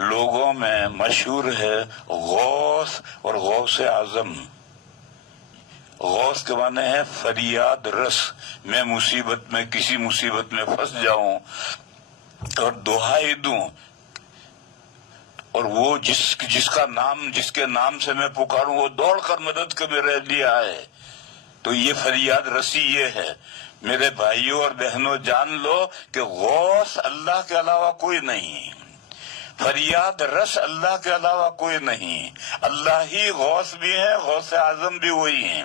لوگوں میں مشہور ہے غوث اور غوث اعظم۔ غوث کے معنی ہے فریاد رس، میں مصیبت میں کسی مصیبت میں پھنس جاؤں اور دہائی دوں، اور وہ جس کے نام سے میں پکاروں وہ دوڑ کر مدد کے میرے لیے آئے، تو یہ فریاد رسی یہ ہے۔ میرے بھائیوں اور بہنوں جان لو کہ غوث اللہ کے علاوہ کوئی نہیں، فریاد رس اللہ کے علاوہ کوئی نہیں، اللہ ہی غوث بھی ہے، غوث اعظم بھی وہی ہیں۔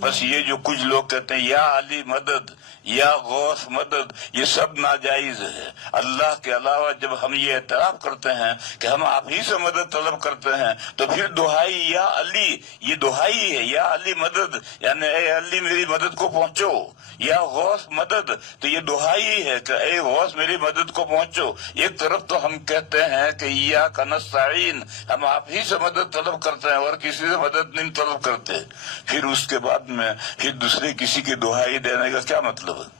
بس یہ جو کچھ لوگ کہتے ہیں یا علی مدد یا غوث مدد، یہ سب ناجائز ہے۔ اللہ کے علاوہ جب ہم یہ اعتراف کرتے ہیں کہ ہم آپ ہی سے مدد طلب کرتے ہیں، تو پھر دہائی یا علی، یہ دہائی ہے، یا علی مدد یعنی اے علی میری مدد کو پہنچو، یا غوث مدد تو یہ دہائی ہے کہ اے غوث میری مدد کو پہنچو۔ ایک طرف تو ہم کہتے ہیں کہ ایاک نستعین، ہم آپ ہی سے مدد طلب کرتے ہیں اور کسی سے مدد نہیں طلب کرتے، پھر اس کے بعد میں پھر دوسرے کسی کی دہائی دینے کا کیا مطلب ہے؟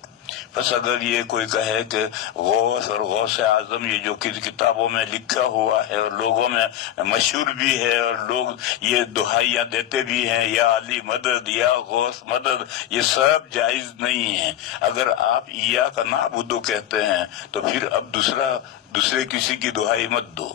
بس اگر یہ کوئی کہے کہ غوث اور غوث اعظم یہ جو کتابوں میں لکھا ہوا ہے اور لوگوں میں مشہور بھی ہے اور لوگ یہ دہائیاں دیتے بھی ہیں، یا علی مدد یا غوث مدد، یہ سب جائز نہیں ہے۔ اگر آپ ایاک نعبد کہتے ہیں تو پھر اب دوسرے کسی کی دہائی مت دو۔